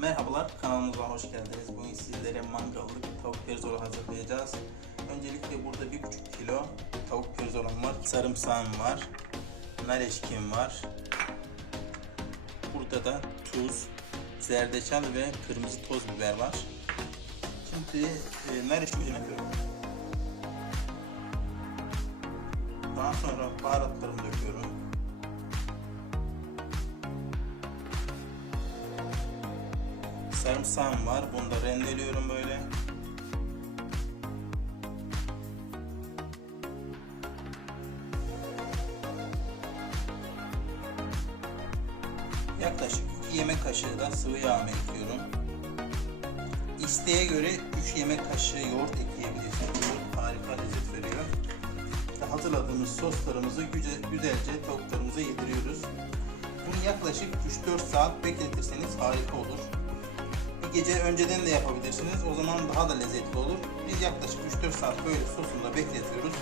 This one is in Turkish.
Merhabalar, kanalımıza hoş geldiniz. Bugün sizlere mangallık tavuk pirzola hazırlayacağız. Öncelikle burada 1,5 kilo tavuk pirzolam var. Sarımsağım var. Nar eşkim var. Burada da tuz, zerdeçal ve kırmızı toz biber var. Şimdi e, nar yapıyorum. Daha sonra baharatlarımı döküyorum. Sarımsağım var. Bunu da rendeliyorum böyle. Yaklaşık 2 yemek kaşığı da sıvı yağ ekliyorum. İsteğe göre 3 yemek kaşığı yoğurt ekleyebilirsiniz. Yoğurt harika lezzet veriyor. Hazırladığımız soslarımızı güzel, güzelce tavuklarımıza yediriyoruz. Bunu yaklaşık 3-4 saat bekletirseniz harika olur. Gece önceden de yapabilirsiniz. O zaman daha da lezzetli olur. Biz yaklaşık 3-4 saat böyle sosunda bekletiyoruz.